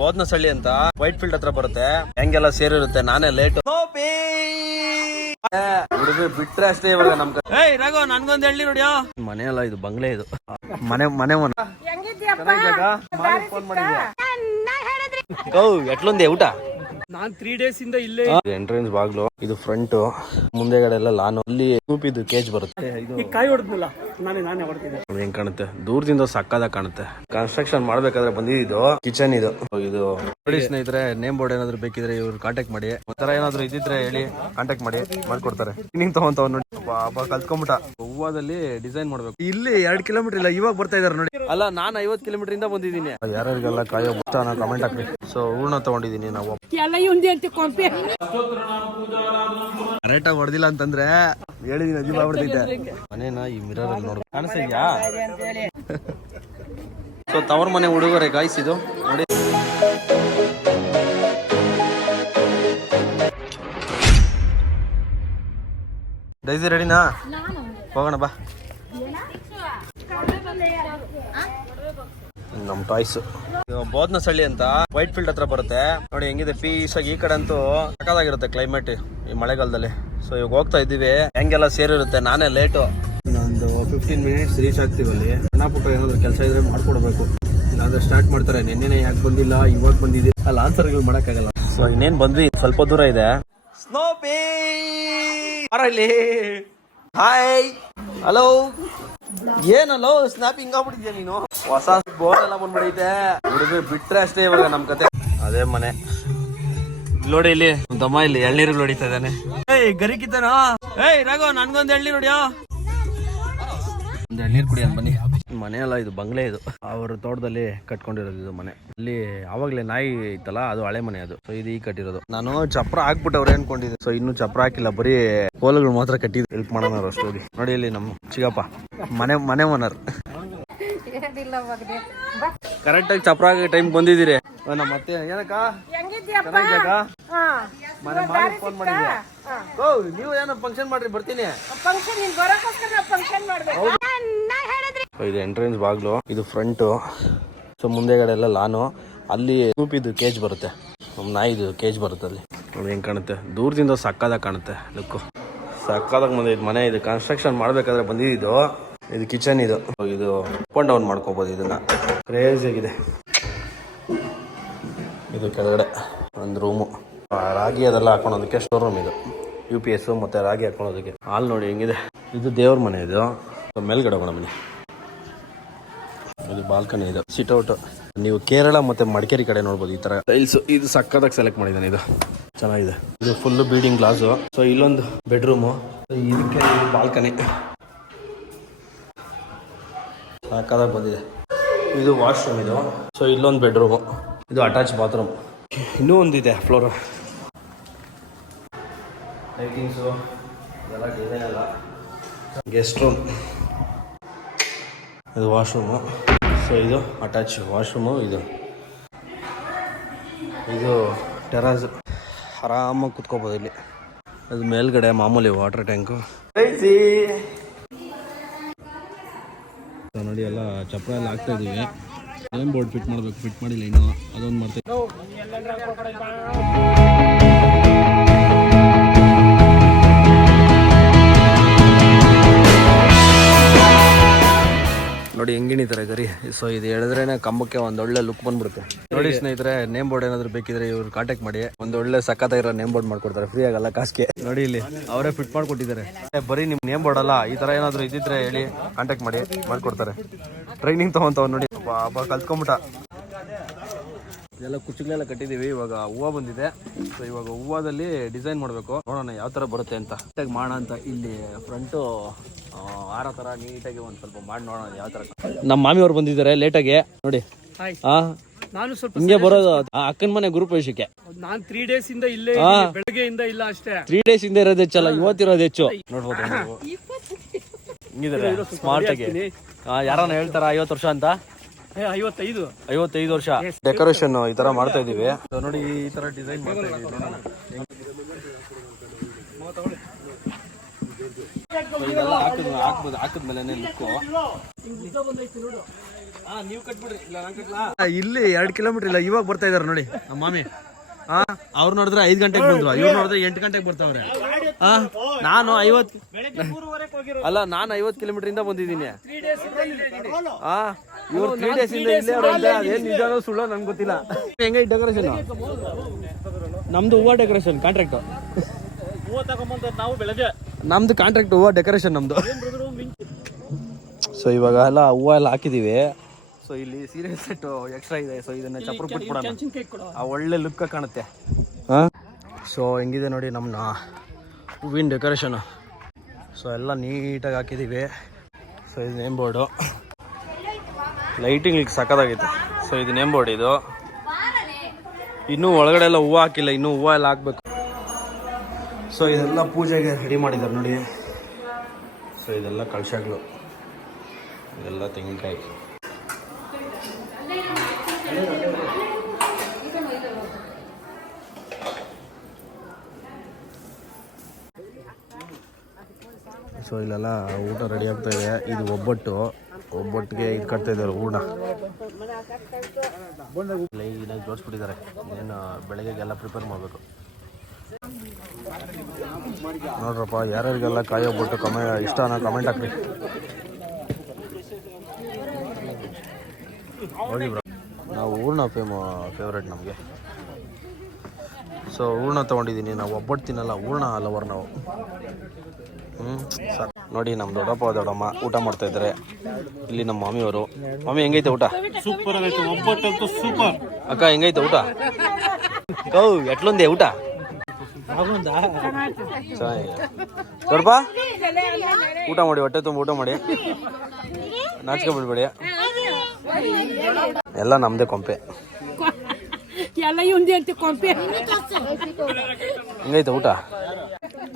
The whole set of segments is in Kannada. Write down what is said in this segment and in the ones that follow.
ಬೋದ್ನ ಸಳ್ಳಿ ಅಂತ. ವೈಟ್ ಫೀಲ್ಡ್ ಹತ್ರ ಬರುತ್ತೆ. ಹೆಂಗೆಲ್ಲ ಸೇರಿರುತ್ತೆ ನಾನೇ ಲೇಟ್ ಹುಡುಗ ಬಿಟ್ರೆ ಅಷ್ಟೇ ಇವಾಗ ನಮ್ ರಾಘವ ನನ್ಗೊಂದ್ ಹೇಳಿ ನೋಡಿಯೋ ಮನೆ ಅಲ್ಲ ಇದು ಬಂಗ್ಲೆ ಇದು. ಮನೆ ಮನೆ ಮನೆ. ಫೋನ್ ಮಾಡಿದ್ಯಾ? ಎಟ್ಲೊಂದೇ ಊಟ? ನಾನ್ ತ್ರೀ ಡೇಸ್ ಇಂದ ಇಲ್ಲೇ ಎಂಟ್ರೆನ್ಸ್ ಬಾಗ್ಲು. ಇದು ಫ್ರಂಟ್ ಮುಂದೆಗಡೆ ಎಲ್ಲ ಲಾನ್. ಅಲ್ಲಿ ಸೂಪಿದು ಕೇಜ್ ಬರುತ್ತೆ. ಇದು ಈ ಕಾಯಿ ಹೊಡೆದ್ನಲ್ಲ ನಾನೇ ನಾನೇ ಹೊಡ್ತಿದ್ದೆ. ನೋಡಿ ಹೆಂಗ್ ಕಾಣುತ್ತೆ? ದೂರದಿಂದ ಸಕ್ಕದ ಕಾಣುತ್ತೆ. ಕನ್ಸ್ಟ್ರಕ್ಷನ್ ಮಾಡ್ಬೇಕಾದ್ರೆ ಬಂದಿದ್ದು ಕಿಚನ್ ಇದು. ಇದು ನೋಡಿ ಸ್ನೇಹಿತರೆ ನೇಮ್ ಬೋರ್ಡ್ ಏನಾದ್ರು ಬೇಕಿದ್ರೆ ಇವ್ರು ಕಾಂಟ್ಯಾಕ್ಟ್ ಮಾಡಿ. ಒಂಥರ ಏನಾದ್ರು ಇದಿದ್ರೆ ಹೇಳಿ ಕಾಂಟ್ಯಾಕ್ಟ್ ಮಾಡಿ. ಮಾಡ್ಕೊಡ್ತಾರೆ. ತಗೊಂತ ತಗೊಂತವ್ ನೋಡಿ. ಕಲ್ತ್ಕೊಂಬಿಟ್ಟ. ಹೂವಾದಲ್ಲಿ ಡಿಸೈನ್ ಮಾಡ್ಬೇಕು. ಇಲ್ಲಿ ಎರಡ್ ಕಿಲೋಮೀಟರ್ ಇಲ್ಲ ಇವಾಗ ಬರ್ತಾ ಇದಾರೆ ನೋಡಿ. ಅಲ್ಲ ನಾನು ಐವತ್ ಕಿಲೋಮೀಟರ್ ಇಂದ ಬಂದಿದ್ದೀನಿ. ಯಾರ್ಯಾರಿಗೆಲ್ಲ ಕಾಯೋ ಕಮೆಂಟ್ ಹಾಕ್ಬೇಕು ಸೊ ಹೂರ್ಣ ತಗೊಂಡಿದ್ದೀನಿ ನಾವು. ಎಲ್ಲ ಅಂತ ಕೊಂಪೆ ಕರೆಕ್ಟಾಗಿ ಹೊಡೆದಿಲ್ಲ ಅಂತಂದ್ರೆ ಹೇಳಿದೀನಿ ಅಜೀಬ್ ಆಗ್ಬಿಡ್ತೈತೆ. ಮನೇನ ಈ ಮಿರರ್ ಅಲ್ಲಿ ನೋಡ್. ಕಾಣಿಸ್ತಾ ಸೊ ತವರ್ ಮನೆ ಹುಡುಗರೆ ಗಾಯ್ಸ್ ಇದು. ನೋಡಿ. ಡೈಸಿ ರೆಡಿನಾ ಹೋಗೋಣ ಬಾ. ನಮ್ ಟಾಯ್ಸ್ ಬೋದ್ನ ಸಳ್ಳಿ ಅಂತ ವೈಟ್ ಫೀಲ್ಡ್ ಹತ್ರ ಬರುತ್ತೆ. ನೋಡಿ ಹೆಂಗಿದೆ ಪೀಸ್ ಆಗಿ ಈ ಕಡೆ ಅಂತೂ ಸಕ್ಕದಾಗಿರುತ್ತೆ ಕ್ಲೈಮೇಟ್ ಈ ಮಳೆಗಾಲದಲ್ಲಿ. ಸೊ ಇವಾಗ ಹೋಗ್ತಾ ಇದ್ದೀವಿ. ಹೆಂಗೆಲ್ಲ ಸೇರಿರುತ್ತೆ? ನಾನೇ ಲೇಟು ಒಂದು ಫಿಫ್ಟೀನ್ ಮಿನಿಟ್ಸ್ ರೀಚ್ ಆಗ್ತೀವಿ ಅಲ್ಲಿ. ಸಣ್ಣ ಪುಟ್ಟ ಏನಾದ್ರು ಕೆಲಸ ಇದ್ರೆ ಮಾಡ್ಕೊಡ್ಬೇಕು. ಇಲ್ಲಾಂದ್ರೆ ಸ್ಟಾರ್ಟ್ ಮಾಡ್ತಾರೆ. ನಿನ್ನೆನೇ ಯಾಕೆ ಬಂದಿಲ್ಲ ಇವಾಗ ಬಂದಿದೆ ಅಲ್ಲಿ ಆನ್ಸರ್ಗಳು ಮಾಡೋಕ್ಕಾಗಲ್ಲ. ಸೊ ಇನ್ನೇನ್ ಬಂದ್ವಿ? ಸ್ವಲ್ಪ ದೂರ ಇದೆ. ಸ್ನೋಪಿ ಇಲ್ಲಿ ಹಾಯ್ ಹಲೋ ಏನಲ್ಲೋ ಸ್ನಾಪಿಂಗ್ ಆಗ್ಬಿಟ್ಟಿದ್ಯಾ ನೀನು? ಹೊಸ ಬೋರ್ಡ್ ಎಲ್ಲ ಬಂದ್ಬಿಡೈತೆ. ಹುಡುಗ ಬಿಟ್ರೆ ಅಷ್ಟೇ ಇವಾಗ ನಮ್ ಕತೆ. ಅದೇ ಮನೆ. ನೋಡಿ ಇಲ್ಲಿ ದಮ್ಮ ತಮ್ಮ ಇಲ್ಲಿ ಎಳ್ನೀರು ಹೊಡಿತಾ ಇದ್ದಾನೆ. ಏಯ್ ಗರಿಕಿತಾನ ಏಯ್ ರಘು ನನ್ಗೊಂದ್ ಎಳ್ನೀರು ಹೊಡಿಯೋ ಒಂದ್ ಎಳ್ನೀರು ಬನ್ನಿ. ಮನೆ ಅಲ್ಲ ಇದು ಬಂಗ್ಲೆ ಇದು. ಅವ್ರ ತೋಟದಲ್ಲಿ ಕಟ್ಕೊಂಡಿರೋದು ಇದು ಮನೆ. ಅಲ್ಲಿ ಅವಾಗ್ಲೇ ನಾಯಿ ಇತ್ತಲ್ಲ ಅದು ಹಳೆ ಮನೆ ಅದು. ಸೊ ಇದು ಈ ಕಟ್ಟಿರೋದು. ನಾನು ಚಪ್ರ ಹಾಕ್ಬಿಟ್ಟವ್ರೆ ಅನ್ಕೊಂಡಿದ್ದೆ. ಸೊ ಇನ್ನು ಚಪ್ರ ಹಾಕಿಲ್ಲ. ಬರೀ ಕೋಲಗಳು ಮಾತ್ರ ಕಟ್ಟಿದ್ರು ಹೆಲ್ಪ್ ಮಾಡೋಣ ಅಷ್ಟೋಗಿ ನೋಡಿ ಇಲ್ಲಿ ನಮ್ಮ ಚಿಗಪ್ಪ. ಮನೆ ಮನೆ ಓನರ್ ಕರೆಕ್ಟ್ ಆಗಿ ಚಪ್ರ ಹಾಕೋ ಟೈಮ್ ಬಂದಿದ್ದೀರಿ. ನಮ್ಮ ಮತ್ತೆ ಏನಕ್ಕ? ಮನೆ ಮಾಡಿ ಫೋನ್ ಮಾಡಿದ್ಯಾ? ಓ ನೀವು ಏನೋ ಫಂಕ್ಷನ್ ಮಾಡ್ರಿ ಬರ್ತೀನಿ. ಫಂಕ್ಷನ್ ನೀನ್ ಬರೋಕ್ಕೋಸ್ಕರ ಫಂಕ್ಷನ್ ಮಾಡ್ಬೇಕು. ಇದು ಎಂಟ್ರೆನ್ಸ್ ಬಾಗ್ಲು ಇದು ಫ್ರಂಟು ಸೊ ಮುಂದೆಗಡೆ ಎಲ್ಲ ಲಾನು. ಅಲ್ಲಿ ಇದು ಕೇಜ್ ಬರುತ್ತೆ. ನಮ್ಮ ನಾಯಿದು ಕೇಜ್ ಬರುತ್ತೆ ಅಲ್ಲಿ. ನೋಡಿ ಹೆಂಗೆ ಕಾಣುತ್ತೆ? ದೂರದಿಂದ ಸಕ್ಕದಾಗ ಕಾಣುತ್ತೆ ಲುಕ್ಕು ಸಕ್ಕದಾಗ ಬಂದಿದ್ದು ಮನೆ ಇದು ಕನ್ಸ್ಟ್ರಕ್ಷನ್ ಮಾಡಬೇಕಾದ್ರೆ ಬಂದಿದ್ದು ಇದು. ಕಿಚನ್ ಇದು. ಇದು ಅಪ್ ಆ್ಯಂಡ್ ಡೌನ್ ಮಾಡ್ಕೋಬೋದು ಇದನ್ನ. ಕ್ರೇಜ್ ಆಗಿದೆ. ಇದು ಕೆಳಗಡೆ ಒಂದು ರೂಮು ರಾಗಿ ಅದೆಲ್ಲ ಹಾಕೊಳೋದಕ್ಕೆ ಸ್ಟೋರ್ ರೂಮ್ ಇದು? ಯು ಪಿ ಎಸ್ ಮತ್ತೆ ರಾಗಿ ಹಾಕೊಳೋದಕ್ಕೆ ಹಾಲ್ ನೋಡಿ ಹೆಂಗಿದೆ. ಇದು ದೇವ್ರ ಮನೆ ಇದು. ಮೇಲ್ಗಡೆ ಹೋಗೋಣ ಮನೆ ಇದು ಬಾಲ್ಕನಿ ಇದು. ಸಿಟ್ಔಟ್ ನೀವು ಕೇರಳ ಮತ್ತೆ ಮಡಿಕೇರಿ ಕಡೆ ನೋಡ್ಬೋದು ಈ ತರ. ಟೈಲ್ಸ್ ಇದು ಸಕ್ಕದಾಗಿ ಸೆಲೆಕ್ಟ್ ಮಾಡಿದ್ದಾನೆ ಇದು. ಚೆನ್ನಾಗಿದೆ. ಇದು ಫುಲ್ ಬೀಡಿಂಗ್ ಗ್ಲಾಸು ಸೊ ಇಲ್ಲೊಂದು ಬೆಡ್ರೂಮು ಇದಕ್ಕೆ ಬಾಲ್ಕನಿ. ಸಕ್ಕದಾಗಿ ಬಂದಿದೆ. ಇದು ವಾಶ್ರೂಮ್ ಇದು. ಸೊ ಇಲ್ಲೊಂದು ಬೆಡ್ರೂಮು ಇದು ಅಟ್ಯಾಚ್ ಬಾತ್ರೂಮ್ ಇನ್ನೂ ಒಂದಿದೆ ಫ್ಲೋರು ಲೈಟಿಂಗ್ಸು ಇದೆಲ್ಲ ಡಿಸೈನ್ ಎಲ್ಲ ಗೆಸ್ಟ್ ರೂಮ್ ಇದು ವಾಶ್ರೂಮು ಸೊ ಇದು ಅಟ್ಯಾಚ್ ವಾಶ್ರೂಮು ಇದು. ಇದು ಟೆರಾಸ್ ಆರಾಮಾಗಿ ಕುತ್ಕೋಬೋದು ಇಲ್ಲಿ. ಅದು ಮೇಲ್ಗಡೆ ಮಾಮೂಲಿ ವಾಟರ್ ಟ್ಯಾಂಕು ನೋಡಿ ಎಲ್ಲ ಚಪ್ರ ಎಲ್ಲ ಹಾಕ್ತಾ ಇದ್ದೀವಿ. ನೇಮ್ ಬೋರ್ಡ್ ಫಿಟ್ ಮಾಡಬೇಕು ಫಿಟ್ ಮಾಡಿಲ್ಲ ಇನ್ನೂ ಅದೊಂದು ಮಾಡ್ತೀವಿ ನೋಡಿ ಹೆಂಗಿಣಿತಾರೆ ಗರಿ. ಸೊ ಇದು ಹೇಳಿದ್ರೇನೆ ಕಂಬಕ್ಕೆ ಒಂದ್ ಒಳ್ಳೆ ಲುಕ್ ಬಂದ್ಬಿಡುತ್ತೆ. ನೋಡಿ ಸ್ನೇಹಿತರೆ ನೇಮ್ ಬೋರ್ಡ್ ಏನಾದ್ರು ಬೇಕಿದ್ರೆ ಇವ್ರು ಕಾಂಟ್ಯಾಕ್ಟ್ ಮಾಡಿ. ಒಂದೊಳ್ಳೆ ಸಖತ್ತಾಗಿರೋ ನೇಮ್ ಬೋರ್ಡ್ ಮಾಡ್ಕೊಡ್ತಾರೆ. ಫ್ರೀ ಆಗಲ್ಲ ಕಾಸ್ಗೆ ನೋಡಿ ಇಲ್ಲಿ, ಅವರೇ ಫಿಟ್ ಮಾಡ್ಕೊಟ್ಟಿದ್ದಾರೆ. ಬರೀ ನಿಮ್ ನೇಮ್ ಬೋರ್ಡ್ ಅಲ್ಲ, ಈ ತರ ಏನಾದ್ರು ಇದ್ದಿದ್ರೆ ಹೇಳಿ ಕಾಂಟ್ಯಾಕ್ಟ್ ಮಾಡಿ, ಮಾಡ್ಕೊಡ್ತಾರೆ. ಟ್ರೈನಿಂಗ್ ತಗೊಂತವ್ ನೋಡಿ. ಕಲ್ತ್ಕೊಂಬಿಟ ಇದೆಲ್ಲ ಕುಚ್ಚುಗಳೆಲ್ಲ ಕಟ್ಟಿದೀವಿ, ಇವಾಗ ಹೂವು ಬಂದಿದೆ. ಸೊ ಇವಾಗ ಹೂವದಲ್ಲಿ ಡಿಸೈನ್ ಮಾಡಬೇಕು. ನೋಡೋಣ ಯಾವ ತರ ಬರುತ್ತೆ ಅಂತ. ಮಾಡೋಣ ಅಂತ ಇಲ್ಲಿ ಫ್ರಂಟು ಆರ ತರ ನೀಟಾಗಿ ಒಂದ್ ಸ್ವಲ್ಪ ಮಾಡಿ ನೋಡೋಣ ಯಾವ ತರ ನಮ್ಮ ಮಾಮಿಯವ್ರು ಬಂದಿದ್ದಾರೆ ಲೇಟಾಗಿ ನೋಡಿ. ಹಾಯ್ ಆ? ನಾನು ಸ್ವಲ್ಪ ಹಿಂಗೆ ಬರೋದು ಆ ಅಕ್ಕನ ಮನೆ ಗುರು ಪ್ರವೇಶಕ್ಕೆ ನಾನ್ ತ್ರೀ ಡೇಸ್ ಇಂದ ಇಲ್ಲೇ ಇದ್ದೀನಿ. ಬೆಳಗ್ಗೆಯಿಂದ ಇಲ್ಲ ಅಷ್ಟೇ. ತ್ರೀ ಡೇಸ್ ಇಂದ ಇರೋದು ಹೆಚ್ಚಲ್ಲ ಇವತ್ತಿರೋದು ಹೆಚ್ಚು. ನೋಡ್ಬೋದು ನೀವು. ಹಿಂಗಿದ್ದಾರೆ ಸ್ಮಾರ್ಟ್ ಆಗಿ. ಯಾರನ್ನ ಹೇಳ್ತಾರ ಐವತ್ತು ವರ್ಷ ಅಂತ? ಏ, ಐವತ್ತೈದು. ಐವತ್ತೈದು ವರ್ಷ. ಡೆಕೋರೇಷನ್ ಈ ತರ ಮಾಡ್ತಾ ಇದೀವಿ. ನೋಡಿ ಈ ತರ ಡಿಸೈನ್ ಮಾಡ್ತಾ ಇದೀವಿ ನೋಡೋಣ. ಇದೆಲ್ಲ ಹಾಕಿದ್ ಹಾಕ್ಬೋದು ಹಾಕಿದ್ಮೇಲೆ ಲುಕ್ಕು ಇಲ್ಲಿ ಎರಡು ಕಿಲೋಮೀಟರ್ ಇಲ್ಲ ಇವಾಗ ಬರ್ತಾ ಇದಾರೆ ನೋಡಿ ನಮ್ಮ ಮಾಮಿ. ಹಾ ಅವ್ರು ನೋಡಿದ್ರೆ ಐದು ಗಂಟೆಗೆ ಬಂದ್ರು ಇವ್ರು ನೋಡಿದ್ರೆ ಎಂಟು ಗಂಟೆಗೆ ಬರ್ತಾವ್ರೆ. ಹಾ ನಾನು ಐವತ್ ಅಲ್ಲ ನಾನು ಐವತ್ತು ಕಿಲೋಮೀಟರ್ ಇಂದ ಬಂದಿದ್ದೀನಿ. ಹಾ ಇವ್ರು ತ್ರೀ ಡೇಸ್ ಇಂದ ಇಲ್ಲೇ ಅವ್ರೆ ಅದೇನ್ ನಿಜಾನೋ ಸುಳ್ಳೋ ನಂಗೆ ಗೊತ್ತಿಲ್ಲ. ಹೆಂಗೈತೆ ಡೆಕೋರೇಷನ್ ನಮ್ದು ಹೂವ ಡೆಕೋರೇಷನ್ ಕಾಂಟ್ರಾಕ್ಟ್ ನಾವು ಬೆಳಗ್ಗೆ. ನಮ್ದು ಕಾಂಟ್ರಾಕ್ಟ್ ಹೂವು ಡೆಕೋರೇಷನ್ ನಮ್ದು. ಸೊ ಇವಾಗ ಎಲ್ಲ ಹೂವು ಎಲ್ಲ ಹಾಕಿದೀವಿ. ಸೊ ಇಲ್ಲಿ ಸೀರಿಯಸ್ ಸೆಟ್ ಎಕ್ಸ್ಟ್ರಾ ಇದೆ. ಸೊ ಇದನ್ನ ಚಪ್ರ ಬಿಟ್ಬಿಡೋಣ. ಆ ಒಳ್ಳೆ ಲುಕ್ ಕಾಣುತ್ತೆ. ಸೊ ಹೆಂಗಿದೆ ನೋಡಿ ನಮ್ಮನ್ನ ಹೂವಿನ ಡೆಕೋರೇಷನ್ ಸೊ ಎಲ್ಲ ನೀಟಾಗಿ ಹಾಕಿದ್ದೀವಿ ಸೊ ಇದು ನೇಮ್ ಬೋರ್ಡು ಲೈಟಿಂಗ್ ಸಕ್ಕದಾಗೈತೆ ಸೊ ಇದು ನೇಮ್ ಬೋರ್ಡ್ ಇದು. ಇನ್ನೂ ಒಳಗಡೆ ಎಲ್ಲ ಹೂವು ಹಾಕಿಲ್ಲ. ಇನ್ನೂ ಹೂವು ಎಲ್ಲ ಹಾಕ್ಬೇಕು. ಸೊ ಇದೆಲ್ಲ ಪೂಜೆಗೆ ರೆಡಿ ಮಾಡಿದ್ದಾರೆ ನೋಡಿ. ಸೊ ಇದೆಲ್ಲ ಕಳಶಗಳು. ಇದೆಲ್ಲ ತೆಂಗಿನಕಾಯಿ. ಸೊ ಇಲ್ಲೆಲ್ಲ ಊಟ ರೆಡಿ ಆಗ್ತಾ ಇದೆ. ಇದು ಒಬ್ಬಟ್ಟು. ಒಬ್ಬಟ್ಟಿಗೆ ಇದು ಕಟ್ತಾ ಇದ್ದಾರೆ ಊಟ ಲೈನಾಗಿ ಜೋಡಿಸ್ಬಿಟ್ಟಿದ್ದಾರೆ. ಏನು ಬೆಳಗ್ಗೆಗೆಲ್ಲ ಪ್ರಿಪೇರ್ ಮಾಡಬೇಕು. ನೋಡ್ರಪ್ಪ ಯಾರ್ಯಾರಿಗೆಲ್ಲ ಕಾಯೋಗ್ಬಿಟ್ಟು ಕಮೆ ಇಷ್ಟ ಇಷ್ಟನ ಕಮೆಂಟ್ ಹಾಕ್ರಿ. ಹೋಗಿ ಬ್ರೋ. ನಾವು ಹೂರ್ಣ ಫೇಮ ಫೇವ್ರೇಟ್ ನಮಗೆ. ಸೊ ಹೂರ್ಣ ತೊಗೊಂಡಿದ್ದೀನಿ ನಾವು ಒಬ್ಬಟ್ಟು ತಿನ್ನಲ್ಲ ಹೂರ್ಣ ಲವರ್ ನಾವು. ಹ್ಞೂ ಸರ್. ನೋಡಿ ನಮ್ಮ ದೊಡ್ಡಪ್ಪ ದೊಡ್ಡಮ್ಮ ಊಟ ಮಾಡ್ತಾ ಇದ್ದಾರೆ ಇಲ್ಲಿ ನಮ್ಮ ಮಾಮಿಯವರು. ಮಾಮಿ ಹೆಂಗೈತೆ ಊಟ? ಸೂಪರ್ ಆಗೈತೆ ಒಬ್ಬಟ್ಟು ಸೂಪರ್. ಅಕ್ಕ ಹೆಂಗೈತೆ ಊಟ? ಕೌ ಎಟ್ಲೊಂದೇ ಊಟ? ದೊಡ್ಡಪ್ಪ? ಊಟ ಮಾಡಿ ಹೊಟ್ಟೆ ತುಂಬ ಊಟ ಮಾಡಿ. ನಾಚಿಕೆ ಬಿಡ್ಬೇಡಿ ಎಲ್ಲ ನಮ್ದೇ ಕೊಂಪೆ. ಎಲ್ಲ ಇವಂದಿ ಅಂತ ಕೊಂಪೆ. ಹೆಂಗೈತೆ ಊಟ?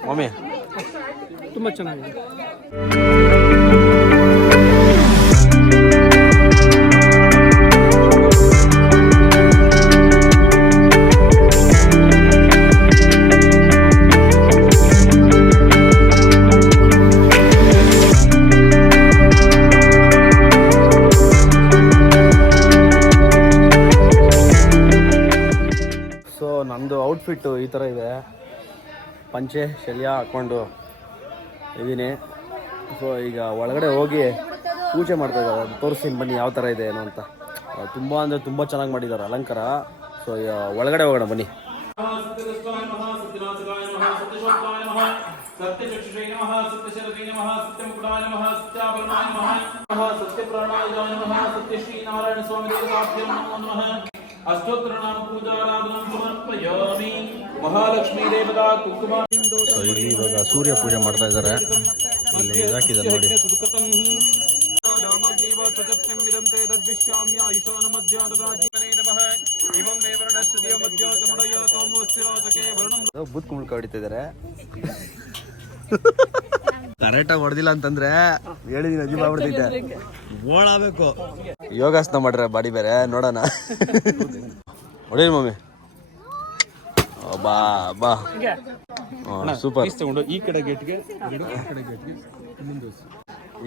ಮಮ್ಮಿ? ತುಂಬಾ ಚೆನ್ನಾಗಿದೆ. ಔಟ್ಫಿಟ್ಟು ಈ ಥರ ಇದೆ. ಪಂಚೆ, ಶಲ್ಯ ಹಾಕ್ಕೊಂಡು ಇದ್ದೀನಿ ಸೊ ಈಗ ಒಳಗಡೆ ಹೋಗಿ ಪೂಜೆ ಮಾಡ್ತಾ ಇದ್ದಾರೆ. ಅದು ತೋರಿಸ್ತೀನಿ ಬನ್ನಿ ಯಾವ ಥರ ಇದೆ ಏನು ಅಂತ. ತುಂಬ ಅಂದರೆ ತುಂಬ ಚೆನ್ನಾಗಿ ಮಾಡಿದ್ದಾರೆ ಅಲಂಕಾರ. ಸೊ ಒಳಗಡೆ ಹೋಗೋಣ ಬನ್ನಿ. ನಮಃ ಸತ್ಯಮುಕುಟಾಯ ನಮಃ ಸತ್ಯ ಸತ್ಯಪ್ರಾಣಾಯ ಸತ್ಯ ಪೂಜಾರಾಧನಂ ಸಮರ್ಪಯಾಮಿ ಮಹಾಲಕ್ಷ್ಮೀ ದೇವತಾ ಕುಂಕುಮ. ಸೊ ಇಲ್ಲಿ ಇವಾಗ ಸೂರ್ಯ ಪೂಜೆ ಮಾಡ್ತಾ ಇದ್ದಾರೆ. ಇಲ್ಲಿ ಇದಾಕಿದ್ದಾರೆ ನೋಡಿ. ಬುತ್ ಕುಂಬಳಕ ಹೊಡಿತಿದ್ದಾರೆ ಕರೆಕ್ಟಾಗಿ ಹೊಡೆದಿಲ್ಲ ಅಂತಂದ್ರೆ ಹೇಳಿದೀನಿ ಅಜ್ಜಿ ಮಾಡ್ಬಿಡ್ತೈತೆ ಓಡಾಬೇಕು ಯೋಗಾಸನ ಮಾಡ್ರೆ ಬಾಡಿ ಬೇರೆ ನೋಡೋಣ. ಹೊಡೀರಿ ಮಮ್ಮಿ. ಬಾ ಬಾ. ಸೂಪರ್ ಈ ಕಡೆ ಗೇಟ್ಗೆ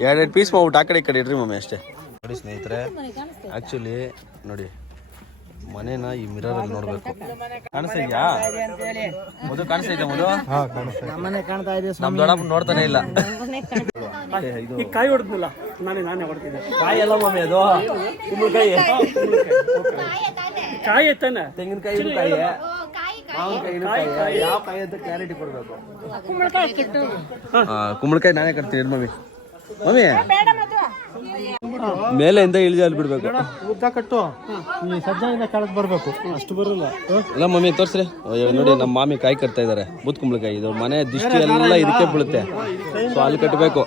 ಎರಡೆರಡು ಪೀಸ್ ಮಾಡ್ಬಿಟ್ಟು ಆ ಕಡೆ ಈ ಕಡೆ ಇಡ್ರಿ ಮಮ್ಮಿ ಅಷ್ಟೇ. ನೋಡಿ ಸ್ನೇಹಿತರೆ ಆಕ್ಚುಲಿ ನೋಡಿ ಮನೇನ ಈ ಮಿರರ್ ಅಲ್ಲಿ ನೋಡ್ಬೇಕು. ಕಾಣಿಸ್ತಾ ಇದೆಯಾ? ಮಧು ಕಾಣಿಸ್ತಾ ಇದೆ. ಮಧು ನಮ್ ದೊಡ್ಡಪ್ಪ ನೋಡ್ತಾನೆ ಇಲ್ಲ. ಇದು ಈ ಕಾಯಿ ಹೊಡೆದ್ನಲ್ಲ ನಾನೇ ನಾನೇ ಹೊಡ್ತಿದ್ದೆ. ಕಾಯಿ ಎಲ್ಲ ಮಮ್ಮಿ ಅದು. ಕುಂಬಳಕಾಯಿ. ಕಾಯಿ ಎತ್ತಾನೆ ತೆಂಗಿನಕಾಯಿ ಕಾಯಿ ಮಾವಿನಕಾಯಿ ಕಾಯಿ ಯಾವ ಕಾಯಿ ಅಂತ ಕ್ಲಾರಿಟಿ ಕೊಡ್ಬೇಕು? ಕುಂಬಳಕಾಯಿ ನಾನೇ ಕಟ್ತೀನಿ ಮಮ್ಮಿ. ಮಮ್ಮಿ. ಮೇಲೆಯಿಂದ ಇಳಿದು ಅಲ್ಲಿ ಬಿಡ್ಬೇಕು ಉದ್ದ ಕಟ್ಟು. ಈ ಸಜ್ಜನಿಂದ ಕೆಳಗೆ ಬರಬೇಕು. ಅಷ್ಟು ಬರಲ್ಲ. ಇಲ್ಲ ಮಮ್ಮಿ ತೋರ್ಸ್ರಿ. ಅಯ್ಯೋ, ನೋಡಿ ನಮ್ಮ ಮಾಮಿ ಕಾಯಿ ಕಟ್ತಾ ಇದಾರೆ. ಬೂತ್ ಕುಂಬಳಕಾಯಿ. ಇದು ಮನೆ ದಿಷ್ಟಿ ಎಲ್ಲ ಇದಕ್ಕೆ ಬೀಳುತ್ತೆ. ಸೊ ಅಲ್ಲಿ ಕಟ್ಟಬೇಕು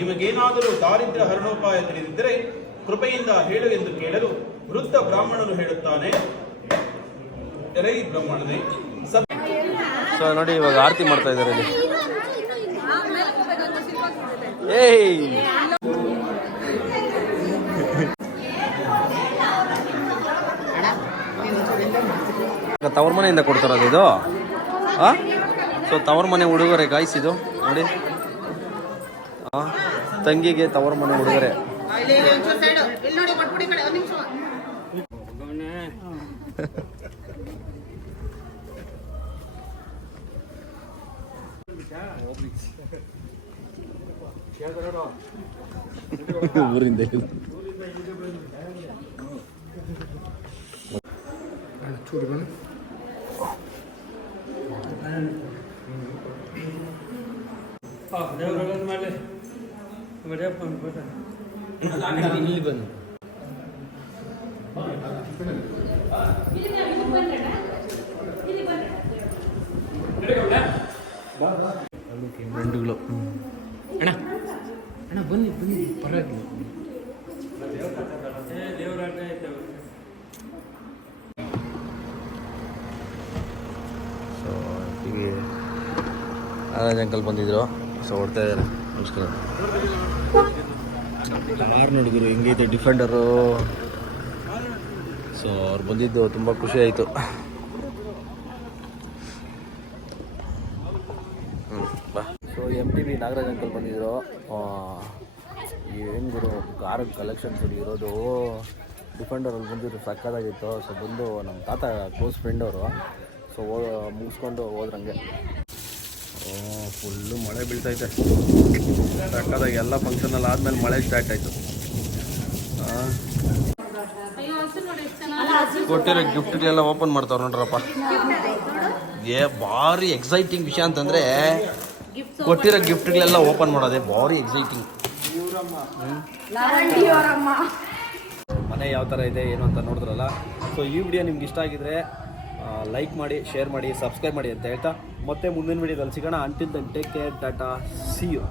ನಿಮಗೇನಾದರೂ ದಾರಿದ್ರ್ಯ ಹರಣೋಪಾಯ ತಿಳಿದಿದ್ದರೆ ಕೃಪೆಯಿಂದ ಹೇಳು ಎಂದು ಕೇಳಲು ವೃದ್ಧ ಬ್ರಾಹ್ಮಣನು ಹೇಳುತ್ತಾನೆ. ಬ್ರಾಹ್ಮಣನೇ. ಸೊ ನೋಡಿ ಇವಾಗ ಆರತಿ ಮಾಡ್ತಾ ಇದಾರೆ ಇಲ್ಲಿ. ಏಯ್! ತವ್ರ ಮನೆಯಿಂದ ಕೊಡ್ತಾರದು ಇದು? ಹಾ ಸೊ ತವ್ರ ಮನೆ ಉಡುಗೊರೆ ಗಾಯ್ಸ್ ಇದು. ನೋಡಿ. ಹಾಂ ತಂಗಿಗೆ ತವ್ರ ಮನೆ ಉಡುಗೊರೆ. ಊರಿಂದ ಇಲ್ಲಿ ಬಂದು ಹೀಗೆ ನಾರಾಯಣ ಅಂಕಲ್ ಬಂದಿದ್ರು. ಸೊ ಹೊಡ್ತಾ ಇದ್ದಾರೆ. ನಮಸ್ಕಾರ. ಯಾರು ಹುಡುಗರು ಹೆಂಗೈತೆ? ಡಿಫೆಂಡರು. ಸೊ ಅವ್ರು ಬಂದಿದ್ದು ತುಂಬ ಖುಷಿ ಆಯಿತು. So M T V Nagaraj uncle ಬಂದಿದ್ರು. ಏನು ಗುರು ಕಾರ್ ಕಲೆಕ್ಷನ್ಸ್ ಇರೋದು. ಡಿಫೆಂಡರಲ್ಲಿ ಬಂದಿದ್ರು ಸಕ್ಕದಾಗಿತ್ತು ಸೊ ಬಂದು ನಮ್ಮ ತಾತ ಕ್ಲೋಸ್ ಫ್ರೆಂಡ್ ಅವರು. ಸೊ ಮುಗಿಸ್ಕೊಂಡು ಹೋದ್ರಂಗೆ. ಫುಲ್ಲು ಮಳೆ ಬೀಳ್ತೈತೆ. ಸಕ್ಕದಾಗ ಎಲ್ಲ ಫಂಕ್ಷನಲ್ಲಿ ಆದಮೇಲೆ ಮಳೆ ಸ್ಟಾರ್ಟ್ ಆಯಿತು. ಕೊಟ್ಟಿರೋ ಗಿಫ್ಟ್ಗಳೆಲ್ಲ ಓಪನ್ ಮಾಡ್ತಾವ್ರು ನೋಡ್ರಪ್ಪ. ಏ, ಭಾರಿ ಎಕ್ಸೈಟಿಂಗ್ ವಿಷಯ ಅಂತಂದ್ರೆ ಕೊಟ್ಟಿರೋ ಗಿಫ್ಟ್ಗಳೆಲ್ಲ ಓಪನ್ ಮಾಡೋದೆ ಭಾರಿ ಎಕ್ಸೈಟಿಂಗ್ ಮನೆ ಯಾವ ಥರ ಇದೆ, ಏನು ಅಂತ ನೋಡಿದ್ರಲ್ಲ? ಸೊ ಈ ವಿಡಿಯೋ ನಿಮ್ಗೆ ಇಷ್ಟ ಆಗಿದ್ರೆ ಲೈಕ್ ಮಾಡಿ ಶೇರ್ ಮಾಡಿ ಸಬ್ಸ್ಕ್ರೈಬ್ ಮಾಡಿ ಅಂತ ಹೇಳ್ತಾ, ಮತ್ತೆ ಮುಂದಿನ ವಿಡಿಯೋದಲ್ಲಿ ಸಿಗೋಣ. Until then take care tata see you